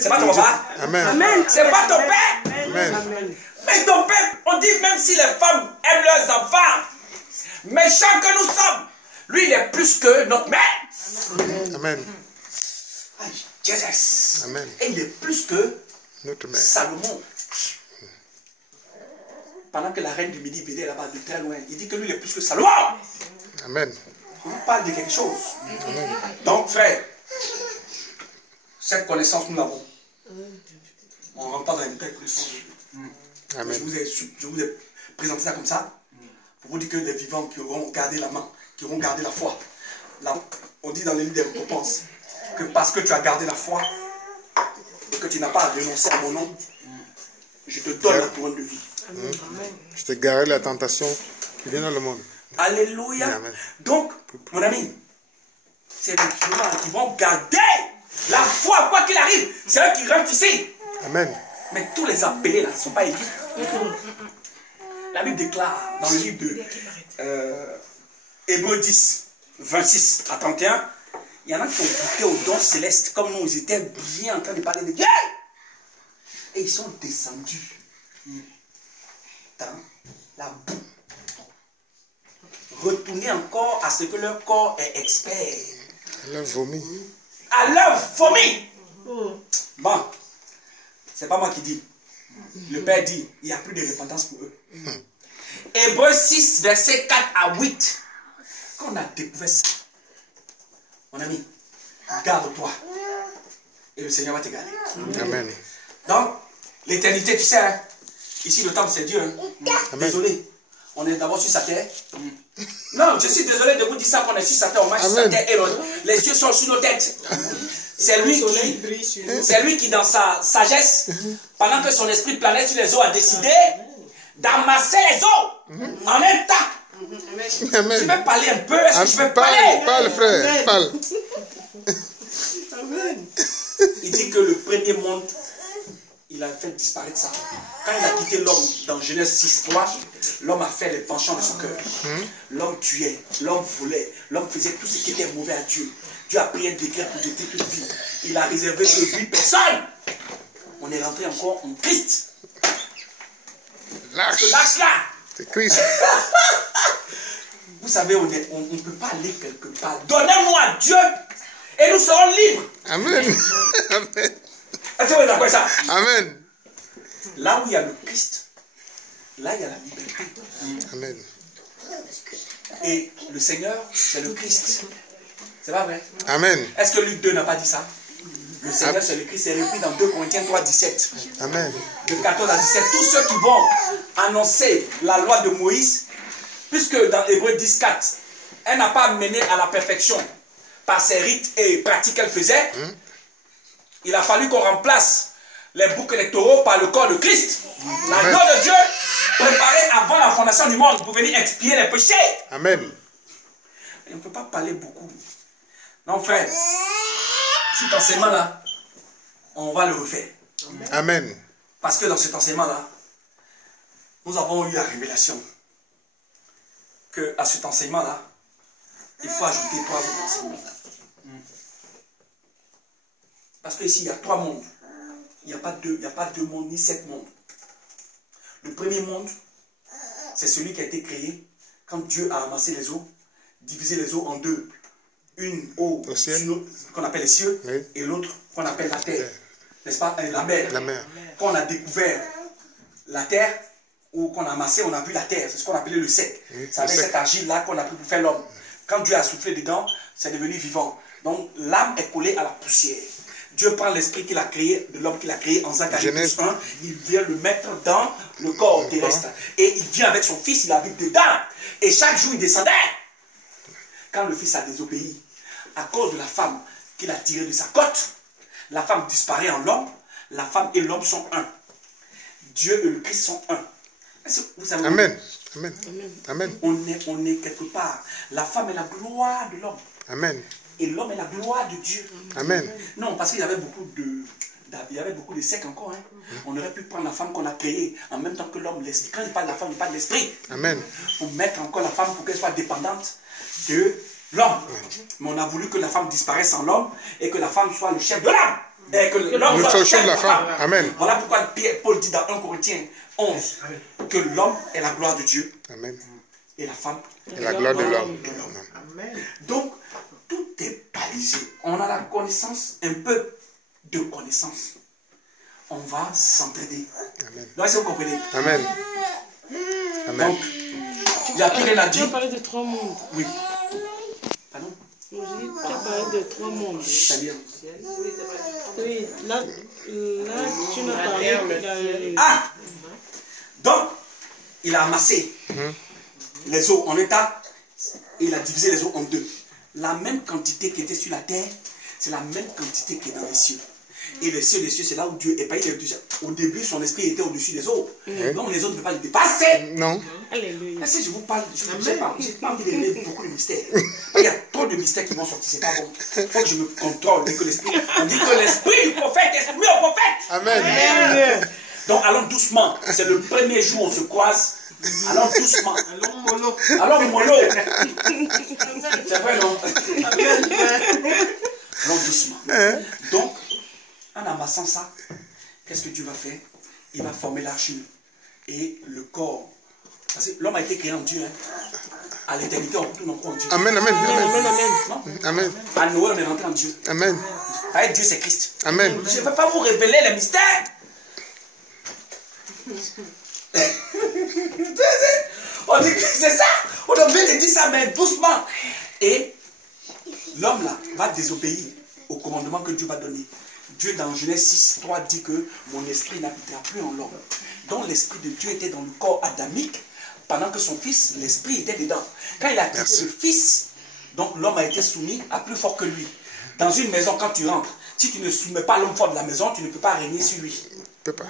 C'est pas ton papa. Amen. C'est pas ton père. Amen. Mais ton père, on dit même si les femmes aiment leurs enfants, méchants que nous sommes, lui il est plus que notre mère. Amen. Jesus. Amen. Et il est plus que Notre mère. Salomon. Pendant que la reine du Midi venait là-bas de très loin, il dit que lui il est plus que Salomon. Amen. On parle de quelque chose. Amen. Donc frère, cette connaissance nous l'avons. On ne rentre pas dans une telle connaissance. Amen. Je vous ai présenté ça comme ça, pour vous dire que des vivants qui auront gardé la main, qui auront gardé la foi. Là, on dit dans les livres des récompenses, que parce que tu as gardé la foi, et que tu n'as pas renoncé à mon nom, je te donne la couronne de vie. Je te garde la tentation qui vient dans le monde. Alléluia. Amen. Donc, mon ami, c'est les vivants qui vont garder la foi, quoi qu'il arrive. C'est eux qui rentrent ici. Amen. Mais tous les appelés là ne sont pas élus. La Bible déclare dans le livre de Hébreux 10, 26 à 31, il y en a qui ont goûté au don céleste, comme nous, ils étaient bien en train de parler de Dieu. Et ils sont descendus dans la boue. Retourner encore à ce que leur corps est expert. Elle vomit. À leur vomi. Bon, c'est pas moi qui dis. Le Père dit, il n'y a plus de repentance pour eux. Hébreux 6, versets 4 à 8. Quand on a découvert ça, mon ami, garde-toi. Et le Seigneur va te garder. Amen. Donc, l'éternité, tu sais, hein, ici le temple c'est Dieu. Hein. Désolé, on est d'abord sur sa terre. Non, je suis désolé de vous dire ça qu'on est sur sa terre, on marche sur sa terre et les cieux sont sur nos têtes. C'est lui qui, dans sa sagesse, pendant que son esprit planait sur les eaux, a décidé d'amasser les eaux en un tas. Amen. Tu veux parler un peu? Est-ce que je peux parler? Parle, frère, parle. Il dit que le premier monde, il a fait disparaître ça. Quand il a quitté l'homme dans Genèse 6, 3, l'homme a fait les penchants de son cœur. L'homme tuait, l'homme volait, l'homme faisait tout ce qui était mauvais à Dieu. Dieu a pris un décret pour jeter toute vie. Il a réservé que 8 personnes. On est rentré encore en Christ. Lâche. Lâche là. C'est Christ. Vous savez, on ne peut pas aller quelque part. Donnez-moi à Dieu et nous serons libres. Amen. Amen. Est-ce que vous êtes d'accord avec ça? Amen. Là où il y a le Christ, là il y a la liberté. Amen. Et le Seigneur, c'est le Christ. C'est pas vrai? Amen. Est-ce que Luc 2 n'a pas dit ça? Le Seigneur, c'est le Christ. C'est repris dans 2 Corinthiens 3, 17. Amen. De 14 à 17. Tous ceux qui vont annoncer la loi de Moïse, puisque dans Hébreux 10, 4, elle n'a pas mené à la perfection par ses rites et pratiques qu'elle faisait, il a fallu qu'on remplace les boucs électoraux par le corps de Christ. L'agneau de Dieu, préparé avant la fondation du monde pour venir expier les péchés. Amen. Et on ne peut pas parler beaucoup. Non, frère, cet enseignement-là, on va le refaire. Amen. Parce que dans cet enseignement-là, nous avons eu la révélation qu'à cet enseignement-là, il faut ajouter 3 autres enseignements. Parce qu'ici, il y a 3 mondes. Il n'y a pas 2 mondes ni 7 mondes. Le premier monde, c'est celui qui a été créé quand Dieu a amassé les eaux, divisé les eaux en 2. Une eau qu'on appelle les cieux, et l'autre qu'on appelle la terre. N'est-ce pas? La mer. La mer. Quand on a découvert la terre, ou qu'on a amassé, on a vu la terre. C'est ce qu'on appelait le sec. C'est avec cette argile-là qu'on a pu faire l'homme. Quand Dieu a soufflé dedans, c'est devenu vivant. Donc l'âme est collée à la poussière. Dieu prend l'esprit qu'il a créé, de l'homme qu'il a créé en Zacharie 1, il vient le mettre dans le corps terrestre. Et il vient avec son fils, il habite dedans. Et chaque jour, il descendait. Quand le fils a désobéi, à cause de la femme qu'il a tirée de sa côte, la femme disparaît en l'homme, la femme et l'homme sont un. Dieu et le Christ sont un. Vous savez, Amen. Amen. Amen. On est quelque part. La femme est la gloire de l'homme. Amen. Et l'homme est la gloire de Dieu. Amen. Non, parce qu'il y avait beaucoup de secs encore. Hein. On aurait pu prendre la femme qu'on a créée en même temps que l'homme. Quand il parle de la femme, il parle de l'esprit. Amen. Pour mettre encore la femme pour qu'elle soit dépendante de l'homme. Mais on a voulu que la femme disparaisse en l'homme et que la femme soit le chef de l'homme. Et que l'homme Nous soit cherchons chef la de femme. Amen. Voilà pourquoi Paul dit dans 1 Corinthiens 11 que l'homme est la gloire de Dieu. Amen. Et la femme Et la gloire de l'homme. Donc, tout est balisé. On a la connaissance, un peu de connaissance. On va s'entraider. Donc, est-ce que vous comprenez? Amen. Amen. Donc, il y a plus rien à Tu dire. as parlé de 3 mondes. Oui. Pardon? Tu as parlé de 3 mondes. C'est-à-dire? Oui, là tu m'as parlé. Ah! Donc, il a amassé les eaux en état et il a divisé les eaux en deux. La même quantité qui était sur la terre, c'est la même quantité qui est dans les cieux. Et les cieux, c'est là où Dieu est. Au début, son esprit était au-dessus des eaux. Donc les autres ne peuvent pas le dépasser. Non. Alléluia. Si je vous parle, je n'ai pas envie de lire beaucoup de mystères. Il y a trop de mystères qui vont sortir, c'est pas bon. Il faut que je me contrôle. On dit que l'esprit du prophète est soumis au prophète. Amen. Donc allons doucement. C'est le premier jour où on se croise. Allons doucement. Allons mollo. C'est vrai, non? Allons doucement. Donc, en amassant ça, qu'est-ce que Dieu va faire? Il va former l'arche et le corps. Parce que l'homme a été créé en Dieu. Hein. À l'éternité, on retourne encore en Dieu. Amen. Amen. Amen. Non? Amen. À Noël, on est rentré en Dieu. Amen. Avec Dieu, c'est Christ. Amen. Je ne vais pas vous révéler les mystères. On dit que c'est ça. On devait dire ça, mais doucement. Et l'homme là va désobéir au commandement que Dieu va donner. Dieu dans Genèse 6, 3 dit que mon esprit n'habitera plus en l'homme. Donc l'esprit de Dieu était dans le corps adamique, pendant que son fils, l'esprit était dedans. Quand il a quitté le fils, donc l'homme a été soumis à plus fort que lui. Dans une maison, quand tu rentres, si tu ne soumets pas l'homme fort de la maison, tu ne peux pas régner sur lui. Peut pas.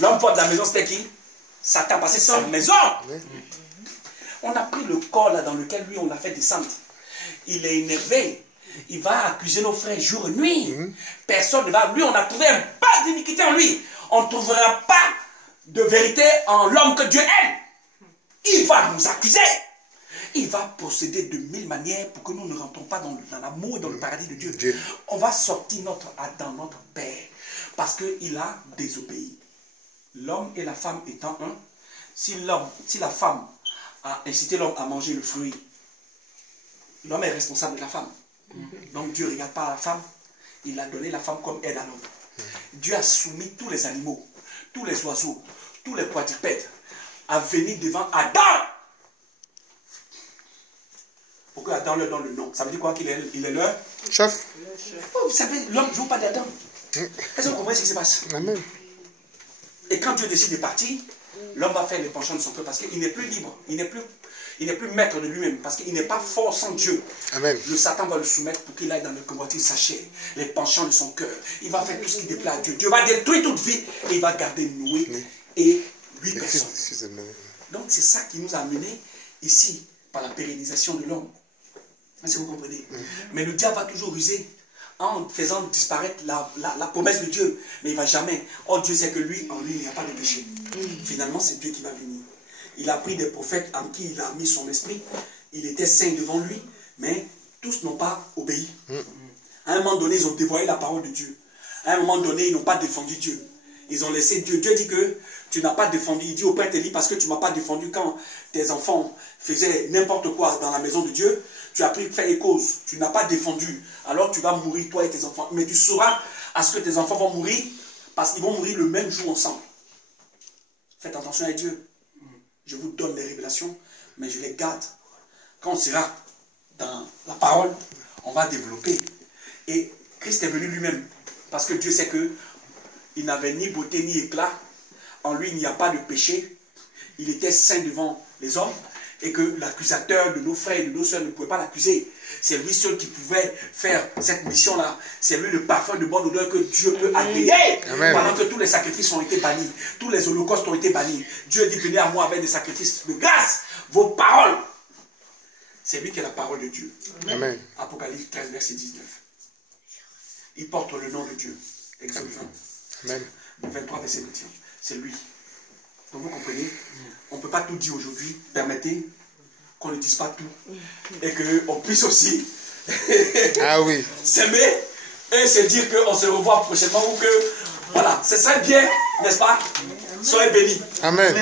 L'homme fort de la maison, c'était qui? Satan, parce que c'est sa maison. On a pris le corps là dans lequel lui, on l'a fait descendre. Il est énervé. Il va accuser nos frères jour et nuit. Personne ne va. Lui, on a trouvé un pas d'iniquité en lui. On ne trouvera pas de vérité en l'homme que Dieu aime. Il va nous accuser. Il va procéder de 1000 manières pour que nous ne rentrons pas dans l'amour et dans le paradis de Dieu. On va sortir notre Adam, notre Père, parce qu'il a désobéi. L'homme et la femme étant un, si la femme a incité l'homme à manger le fruit, l'homme est responsable de la femme. Donc Dieu ne regarde pas la femme, il a donné la femme comme aide à l'homme. Dieu a soumis tous les animaux, tous les oiseaux, tous les quadrupèdes à venir devant Adam pour que Adam leur donne le nom. Ça veut dire quoi? Qu'il est leur chef. Oh, vous savez, l'homme ne joue pas d'Adam. Est-ce que vous comprenez ce qui se passe? Amen. Et quand Dieu décide de partir, l'homme va faire les penchants de son cœur parce qu'il n'est plus libre, il n'est plus maître de lui-même, parce qu'il n'est pas fort sans Dieu. Amen. Le Satan va le soumettre pour qu'il aille dans le convoitise de sa chair, les penchants de son cœur. Il va faire tout ce qui déplaît à Dieu. Dieu va détruire toute vie et il va garder Noé et 8 personnes. Donc c'est ça qui nous a amenés ici par la pérennisation de l'homme. Est-ce que vous comprenez? Mais le diable va toujours ruser en faisant disparaître la promesse de Dieu. Mais il ne va jamais. Oh, Dieu sait que lui, en lui, il n'y a pas de péché. Finalement, c'est Dieu qui va venir. Il a pris des prophètes en qui il a mis son esprit. Il était saint devant lui, mais tous n'ont pas obéi. À un moment donné, ils ont dévoilé la parole de Dieu. À un moment donné, ils n'ont pas défendu Dieu. Ils ont laissé Dieu. Dieu dit que tu n'as pas défendu. Il dit au prêtre Élie, parce que tu ne m'as pas défendu quand tes enfants faisaient n'importe quoi dans la maison de Dieu. Tu as pris fait et cause. Tu n'as pas défendu. Alors tu vas mourir, toi et tes enfants. Mais tu sauras à ce que tes enfants vont mourir, parce qu'ils vont mourir le même jour ensemble. Faites attention à Dieu. Je vous donne les révélations, mais je les garde. Quand on sera dans la parole, on va développer. Et Christ est venu lui-même. Parce que Dieu sait que il n'avait ni beauté ni éclat. En lui, il n'y a pas de péché. Il était saint devant les hommes. Et que l'accusateur de nos frères et de nos soeurs ne pouvait pas l'accuser. C'est lui seul qui pouvait faire cette mission-là. C'est lui le parfum de bonne odeur que Dieu peut agréer. Pendant que tous les sacrifices ont été bannis. Tous les holocaustes ont été bannis. Dieu dit, venez à moi avec des sacrifices de grâce. Vos paroles. C'est lui qui est la parole de Dieu. Amen. Apocalypse 13, verset 19. Il porte le nom de Dieu. Exode 20. Amen. 23, verset 21. C'est lui. Donc vous comprenez, on ne peut pas tout dire aujourd'hui. Permettez qu'on ne dise pas tout. Et qu'on puisse aussi ah oui. s'aimer et se dire qu'on se revoit prochainement ou que, voilà, ce serait bien, n'est-ce pas? Soyez bénis. Amen.